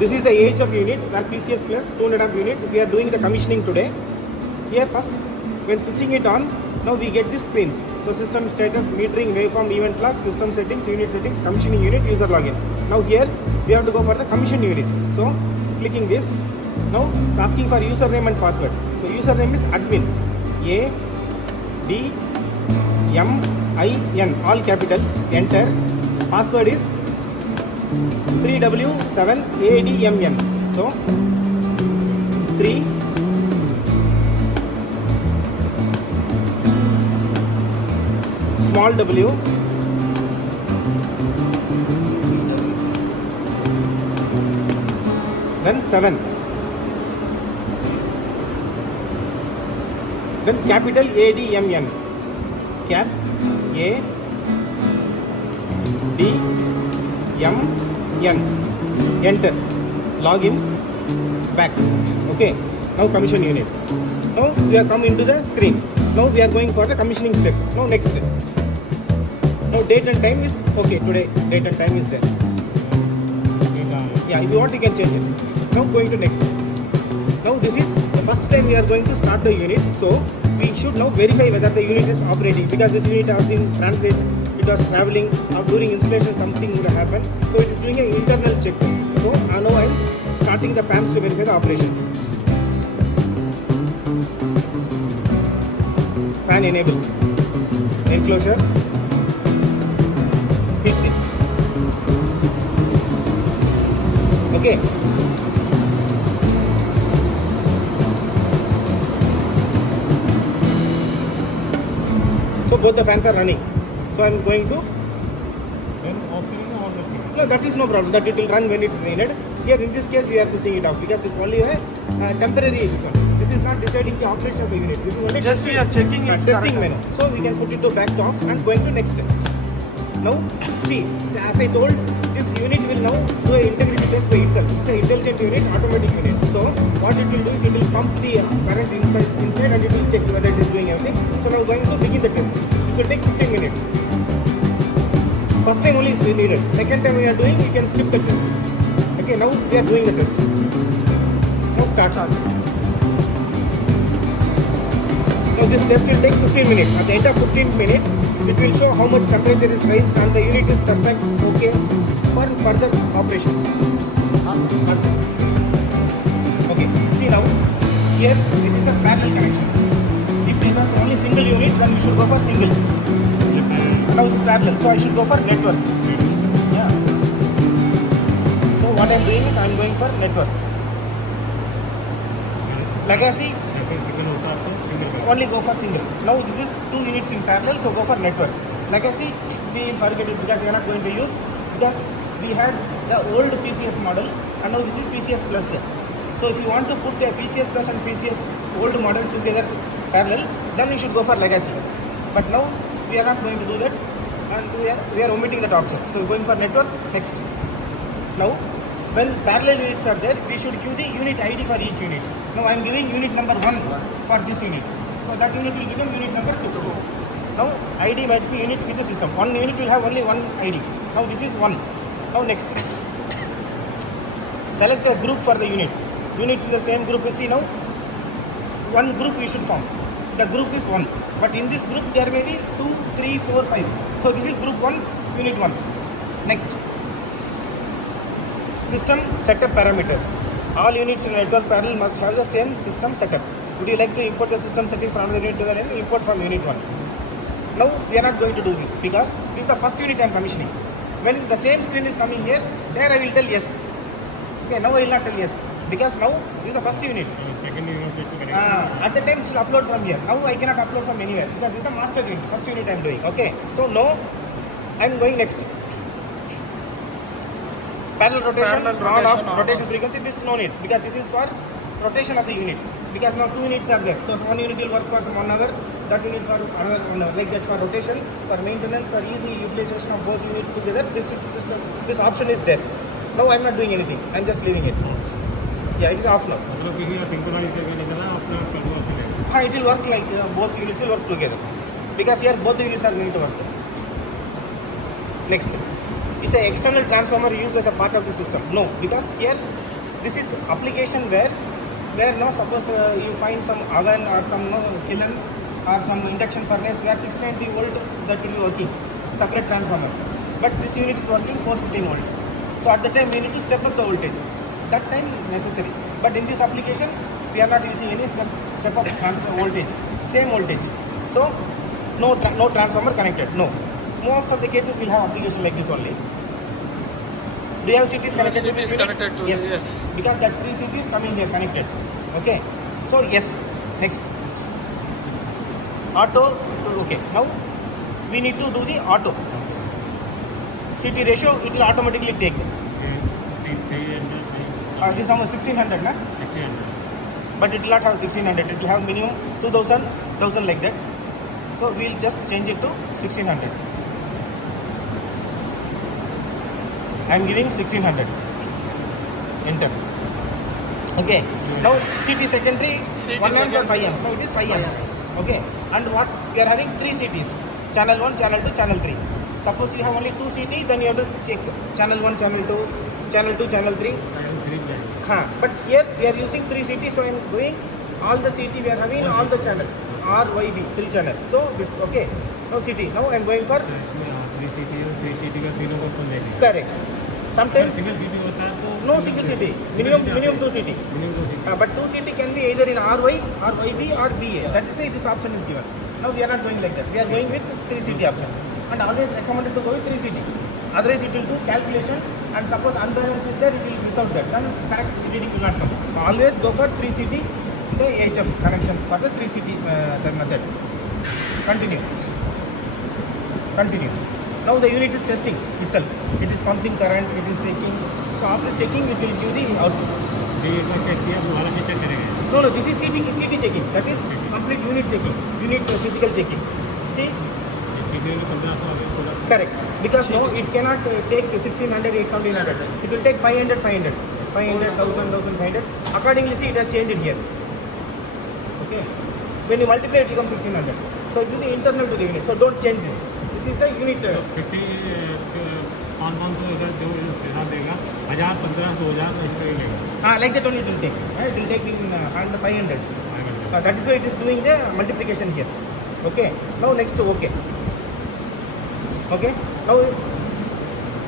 This is the age of unit where PCS plus 200 amp unit. We are doing the commissioning today. Here first, when switching it on, now we get these screens. So system status, metering, waveform, event clock, system settings, unit settings, commissioning unit, user login. Now here we have to go for the commission unit. So clicking this. Now it's asking for username and password. So username is admin. ADMIN, all capital. Enter. Password is 3W7ADMN. So 3 small w then 7, then capital ADMN, caps ADMN, enter, login, back. Okay, now commission unit. Now we are come into the screen. Now we are going for the commissioning step. Now next. Now date and time is okay. Today date and time is there. Yeah, if you want you can change it. Now going to next. Now this is the first time we are going to start the unit. So we should now verify whether the unit is operating, because this unit has been transit, it was traveling, or during installation something would have happened. So it is doing an internal check. So now I am starting the fans to verify the operation. Fan enable, enclosure, heatsink. Okay. So both the fans are running. So I am going to. No, that is no problem. That it will run when it is needed. Here in this case we are switching it off because it's only a temporary system. This is not deciding the operation of the unit. This is only just we are checking its testing menu. So we can put it to back to off and going to next step. Now see, as I told, this unit will now do an integrity test by itself. It's an intelligent unit, automatic unit. So what it will do is it will pump the current inside and it will check whether it is doing everything. So now going to begin the test. It will take 15 minutes. First time only is needed. Second time we are doing, we can skip the test. Okay, now we are doing the test. Now start. Now this test will take 15 minutes. At the end of 15 minutes, it will show how much temperature is raised and the unit is perfect, okay, for further operation. Okay, see now, here this is a parallel connection. If this is only single unit, then we should go for single. Now this is parallel, so I should go for network. Yeah. So what I am doing is I am going for network. Legacy, only go for single. Now this is 2 units in parallel, so go for network. Legacy, we forget it because we are not going to use, because we had the old PCS model and now this is PCS plus. So if you want to put a PCS plus and PCS old model together parallel, then you should go for legacy. But now we are not going to do that and we are omitting that option. So going for network, next. Now when parallel units are there, we should give the unit ID for each unit. Now I am giving unit number 1 for this unit. So that unit will become unit number 2. Now ID might be unit with the system. One unit will have only one ID. Now this is 1. Now next. Select a group for the unit. Units in the same group. See now, one group we should form. The group is 1. But in this group there may be 2, 3, 4, 5. So this is group 1, unit 1. Next. System setup parameters. All units in network parallel must have the same system setup. Would you like to import the system settings from the unit to the end? Import from unit 1. Now we are not going to do this because this is the first unit I am commissioning. When the same screen is coming here, there I will tell yes. Okay, now I will not tell yes because now this is the first unit. Second unit at the time it will upload from here. Now I cannot upload from anywhere because this is the master unit. First unit I am doing. Okay, so no, I am going next. Parallel rotation, rotation frequency, this is no need because this is for rotation of the unit. Because now 2 units are there. So one unit will work for some 1 hour, that unit for another 1 hour. Like that for rotation, for maintenance, for easy utilization of both units together, this is system. This option is there. Now I am not doing anything. I am just leaving it. Yeah, it is off now. It will work like both units will work together. Because here both the units are going to work. Next. is an external transformer used as a part of the system. No, because here this is application where now suppose you find some oven or some kiln or some induction furnace where 690 volt that will be working, separate transformer. But this unit is working 415 volt. So at the time we need to step up the voltage. That time necessary. But in this application we are not using any step up voltage, same voltage. So no transformer connected. No. Most of the cases will have application like this only. Do you have CTs connected to this unit? Connected to yes. Because that 3 CTs coming here connected. Okay. So yes. Next. Auto. Okay. Now we need to do the auto. CT ratio it will automatically take. This is almost 1600, na? 1600. But it will not have 1600. It will have minimum 2000, 1000 like that. So we will just change it to 1600. I am giving 1600. Enter. Okay. Now CT secondary 1 amps or 5 amps. Now it is 5 amps. Okay. And what we are having 3 CTs. Channel 1, channel 2, channel 3. Suppose you have only 2 CT, then you have to check channel 1, channel 2, channel 2, channel 3. But here we are using 3 CT, so I am doing all the CT we are having, all the channel. R, Y, B, 3 channel. So this, okay. Now CT. Now I am going for 3 CT का तीनों को full देंगे. Correct. Sometimes single CT होता है तो no single CT. Minimum 2 CT. But 2 CT can be either in RY, RYB or BA. That is why this option is given. Now we are not going like that. We are going with 3 CT option. And always recommended to go with 3 CT. Otherwise it will do calculation and suppose unbalance is there, it will miss out that. Then correct reading will not come. Always go for 3 CT, the HF connection for the 3 CT method. Continue. Now the unit is testing itself. It is pumping current, it is checking. So after checking, it will give the output. No, this is CT checking. That is complete unit checking, unit physical checking. See? Correct. Because no, it cannot take 1600, 800. It will take 500, 500, 1000, 1500. Accordingly, see, it has changed here. Okay. When you multiply, it becomes 1600. So this is internal to the unit. So don't change this. This is the unit. 50 500 अगर जो पैसा देगा 1000 1500 2000 extra ही लेगा. Like that only it will take. It will take in 500s. That is why it is doing the multiplication here. Okay. Now next okay. Okay. Now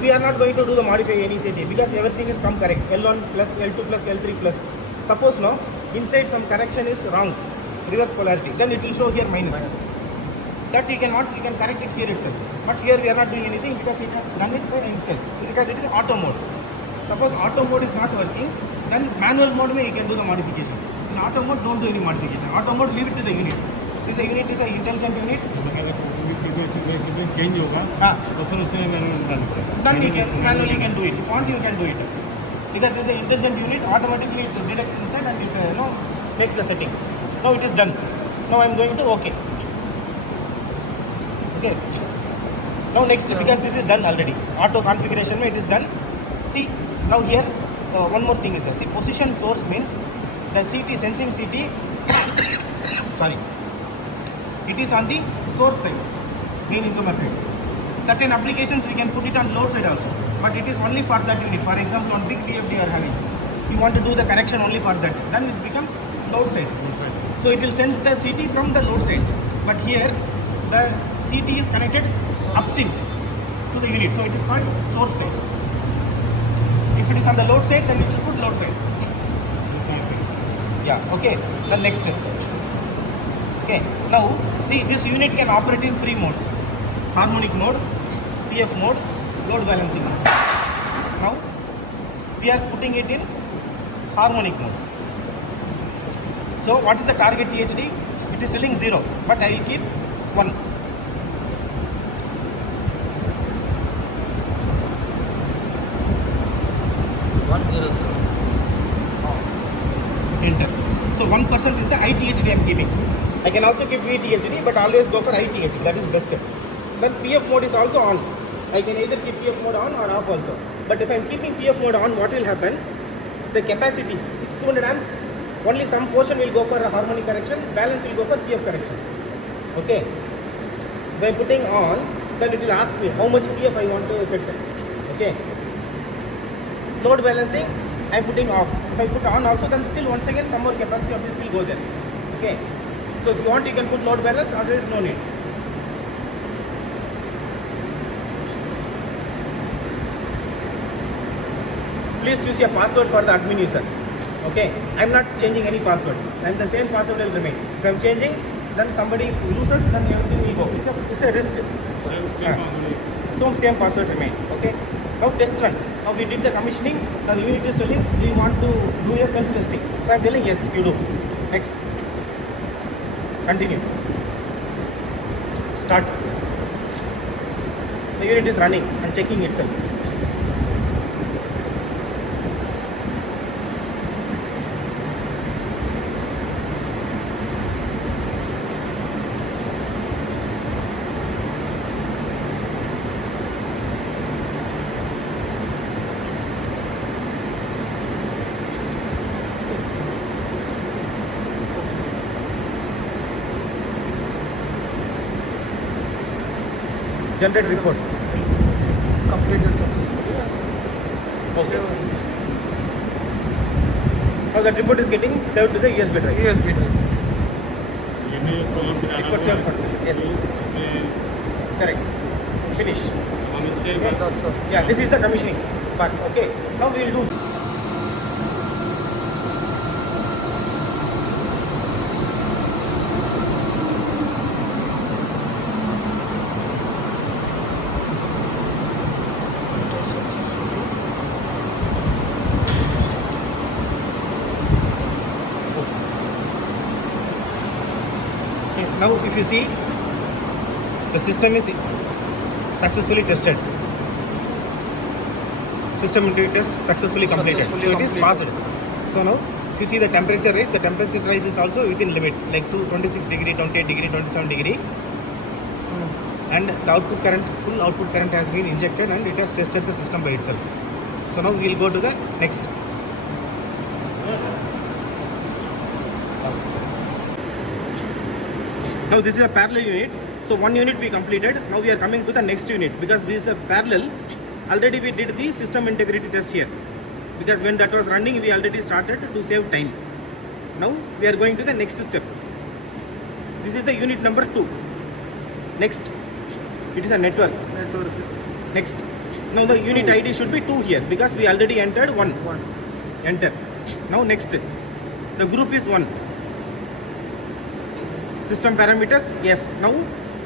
we are not going to do the modify any CT because everything is come correct. L1 plus L2 plus L3 plus. Suppose now inside some correction is wrong, reverse polarity, then it will show here minus. That you can correct it here itself. But here we are not doing anything because it has done it by itself. Because it is auto mode. Suppose auto mode is not working, then manual mode you can do the modification. In auto mode, don't do any modification. Auto mode, leave it to the unit. This unit is an intelligent unit. Change होगा तो फिर उसमें then you can manually can do it. If you want, you can do it. Because this is an intelligent unit, automatically it detects inside and it makes the setting. Now it is done. Now I am going to OK. Okay. Now next, because this is done already. Auto configuration, it is done. See, now here one more thing is there. See, position source means the CT, sensing CT, sorry, it is on the source side, main incumbent side. Certain applications we can put it on load side also, but it is only for that unit. For example, on big VFD you are having, you want to do the connection only for that, then it becomes load side. So it will sense the CT from the load side, but here the CT is connected upstream to the unit, so it is called source side. If it is on the load side, then it should put load side. Yeah, okay. The next. Okay, now see, this unit can operate in 3 modes: harmonic mode, PF mode, load balancing mode. Now we are putting it in harmonic mode. So what is the target THD? It is telling 0, but I will keep 1. Enter. So 1% is the ITHD I am giving. I can also keep VTHD, but always go for ITHD. That is best. But PF mode is also on. I can either keep PF mode on or off also. But if I am keeping PF mode on, what will happen? The capacity 6200 amps. Only some portion will go for a harmonic correction. Balance will go for PF correction. Okay. By putting on, then it will ask me how much PF I want to set. Okay. Load balancing, I am putting off. If I put on also, then still once again some more capacity of this will go there. Okay. So if you want, you can put load balance, otherwise no need. Please choose your password for the admin user. Okay. I am not changing any password. And the same password will remain. If I am changing, then somebody loses, then everything will go. It's a risk. So same password remain. Okay. Now test run. Now we did the commissioning. Now the unit is telling, do you want to do a self-testing? So I am telling yes, you do. Next. Continue. Start. The unit is running and checking itself. Generate report. Completed successfully. Okay. Now that report is getting saved to the USB drive. USB drive. ये भी problem बता Report saved person. Yes. Correct. Finish. हम इससे That's all. Yeah, this is the commissioning part. Okay. Now we will do. Now if you see, the system is successfully tested. System integrity test successfully completed. Successfully So it is completed. passed. So now if you see the temperature rise is also within limits, like to 26 degree, 28 degree, 27 degree. And the output current, full output current has been injected and it has tested the system by itself. So now we will go to the next. Now this is a parallel unit. So one unit we completed. Now we are coming to the next unit because this is a parallel. Already we did the system integrity test here. Because when that was running, we already started to save time. Now we are going to the next step. This is the unit number 2. Next, it is a network. Next. Now the unit ID should be 2 here because we already entered 1. Enter. Now next, the group is 1. System parameters, yes. Now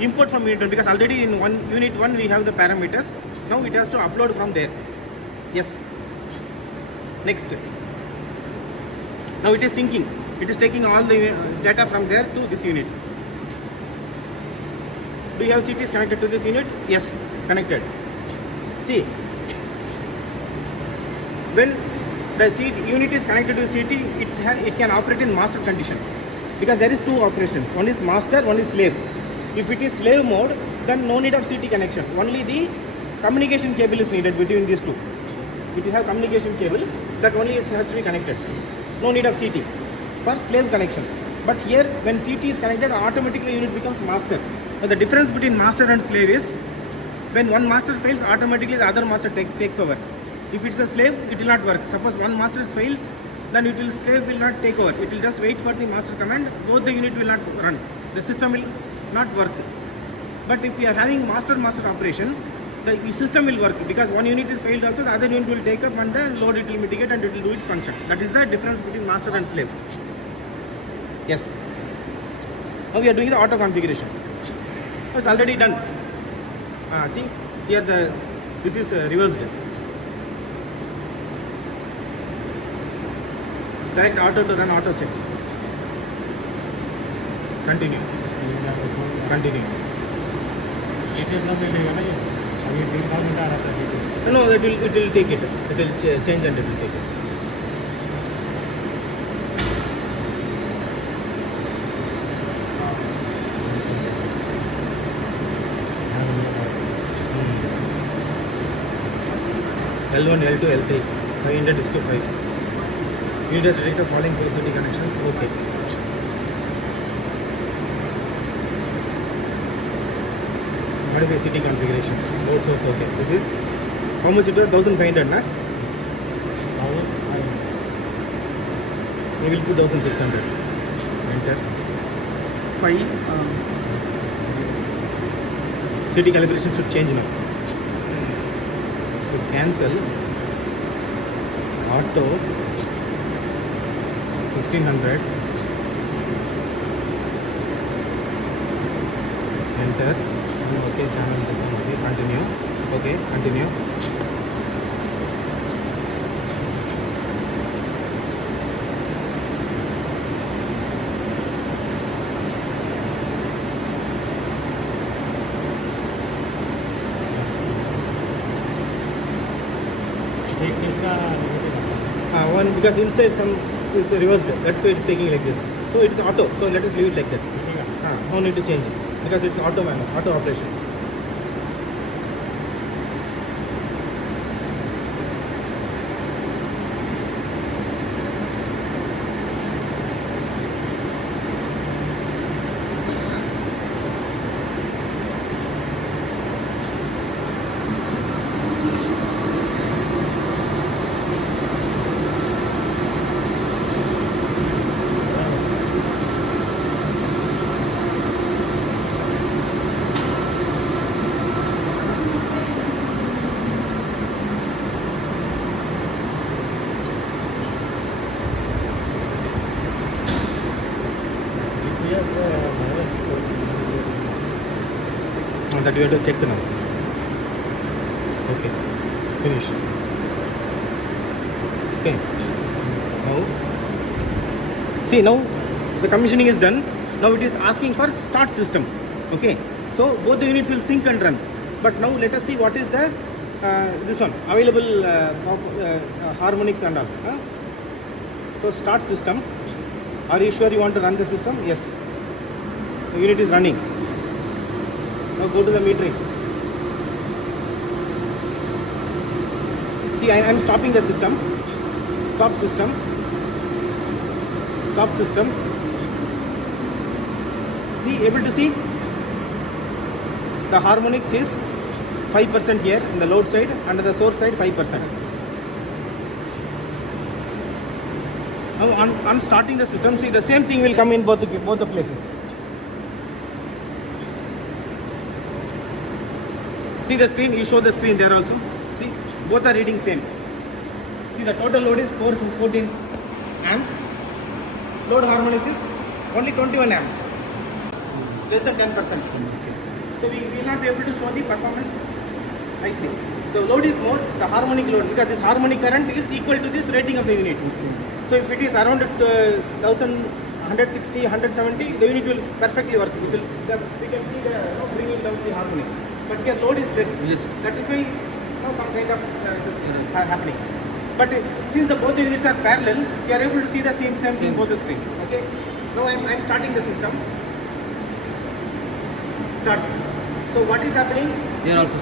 import from unit 1 because already in unit 1 we have the parameters. Now it has to upload from there. Yes. Next. Now it is syncing. It is taking all the data from there to this unit. Do you have CTs connected to this unit? Yes, connected. See, when the unit is connected to the CT, it can operate in master condition. Because there is 2 operations. One is master, one is slave. If it is slave mode, then no need of CT connection. Only the communication cable is needed between these 2. If you have communication cable, that only has to be connected. No need of CT for slave connection. But here, when CT is connected, automatically unit becomes master. Now the difference between master and slave is, when one master fails, automatically the other master takes over. If it's a slave, it will not work. Suppose one master fails, then slave will not take over. It will just wait for the master command. Both the unit will not run. The system will not work. But if we are having master operation, the system will work because one unit is failed also, the other unit will take up and the load it will mitigate and it will do its function. That is the difference between master and slave. Yes. Now we are doing the auto configuration. It's already done. See, here this is reversed. Select auto to run auto check. Continue. Continue. अभी 3000 आ रहा था। No, it will take it. It will change and it will take it. L1, L2, L3. 500 is to 5. Unit has detected falling velocity connections. Okay. Modify CT configuration. Load source. Okay. This is How much it was? 1500, na? We will put 1600. Enter. 5. City calibration should change now. So cancel. Auto. 1600. Enter. Okay, channel. Okay, continue. Okay, continue. One because inside some is reversed. That's why it's taking like this. So it's auto. So let us leave it like that. No need to change it because it's auto operation. That we have to check now. Okay, finish. Okay. Now, see now the commissioning is done. Now it is asking for start system. Okay. So both the units will sync and run. But now let us see what is the this one available harmonics and all. So start system. Are you sure you want to run the system? Yes. The unit is running. Now go to the metering. See, I am stopping the system. Stop system. Stop system. See, able to see? The harmonics is 5% here in the load side and the source side 5%. Now on starting the system, see the same thing will come in both the places. See the screen, you show the screen there also. See, both are reading same. See the total load is 414 amps. Load harmonics is only 21 amps. Less than 10%. So we will not be able to show the performance nicely. The load is more, the harmonic load, because this harmonic current is equal to this rating of the unit. So if it is around 1160, 170, the unit will perfectly work. We can see the bringing down the harmonics. But here load is less. Yes. That is why some kind of this is happening. But since both the units are parallel, we are able to see the same thing in both the screens. Okay. Now I am starting the system. Start. So what is happening? Here also.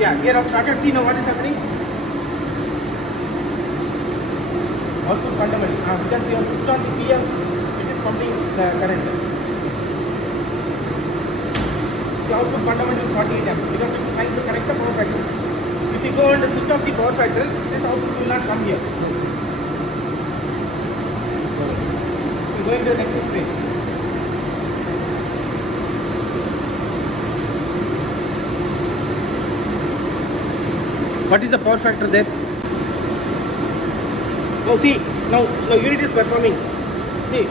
Yeah, here I've started. See now what is happening. Output fundamental. Because we have switched on the PM, it is pumping the current. The output fundamental is 48 amps because it is trying to correct the power factor. If you go and switch off the power factor, this output will not come here. We go into the next screen. What is the power factor there? Now see, now unit is performing. See,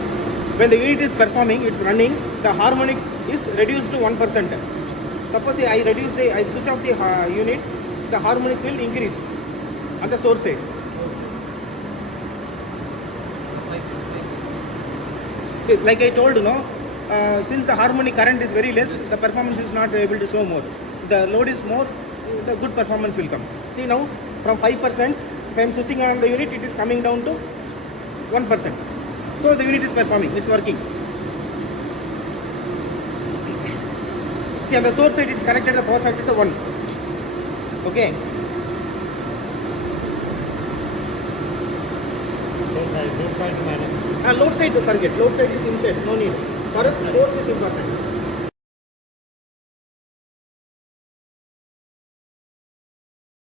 when the unit is performing, it's running, the harmonics is reduced to 1%. Suppose I switch off the unit, the harmonics will increase on the source side. See, like I told you, since the harmonic current is very less, the performance is not able to show more. The load is more, the good performance will come. See now, from 5%, if I am switching on the unit, it is coming down to 1%. So the unit is performing, it's working. See on the source side, it's connected the power factor to 1. Okay. Load side to forget. Load side is inside, no need. For us, source is important.